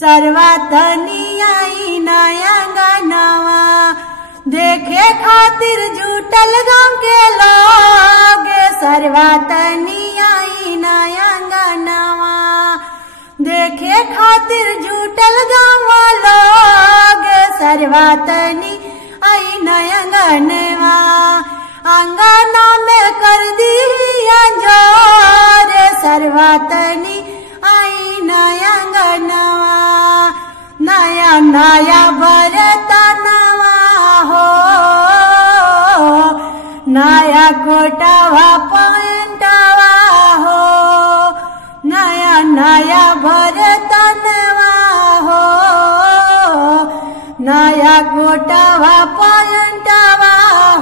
सरवा तनी आई नया गानावा देखे खातिर जुटल गाँव के लोग। सरवा तनी आई नया गानावा देखे खातिर जुटल गाँव लोग। सरवा तनी आई नया गानवा अंगना में कर दी अंजोर। सरवा तनी आई नया गानवा नया नया बरतनवा हो नया कोटावा पैंटवा हो नया नया बरतनवा हो नया कोटावा पैंटवा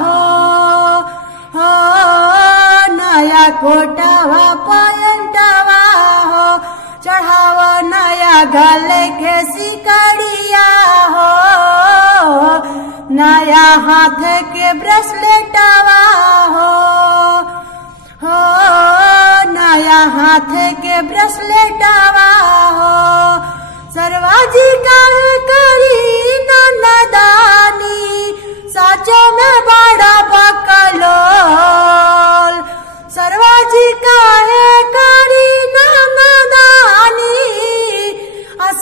हो नया कोटावा पैंटवा हो चढ़ावा नया गले के सिकड़िया हो नया हाथ के ब्रेसलेटवा हो नया हाथ के ब्रेसलेटवा हो। सरवा जी काहे करी नदानी साचो में बड़ा बकलोल। सरवा जी काहे करी नदानी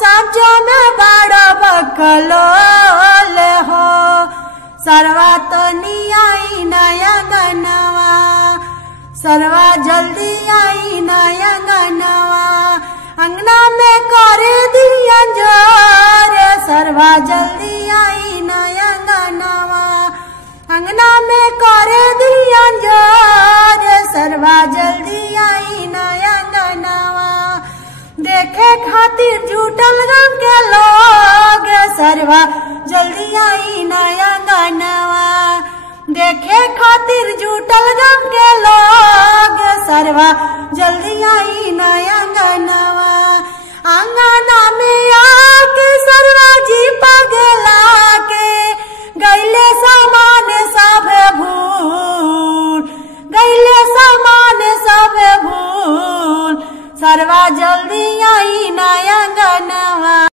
साचो में बड़ा बकलोल हो। सरवा तनी आई नया गानवा सरवा जल्दी आई नया गानवा अंगना में करे दिया जोर। सरवा जल्दी आई नया गानवा अंगना में करे दिया जोर। सरवा जल्दी आई नया गानवा देखे खातिर जुटल गाँव के लोग। सरवा जल्दी आई नया गानवा देखे खातिर जुटल गाँव के लोग। सरवा जल्दी आई नया गानवा अंगना में आके सरवा जी पगला के गईले सामान सब भूल गईले सामान सब भूल। सरवा जल्दी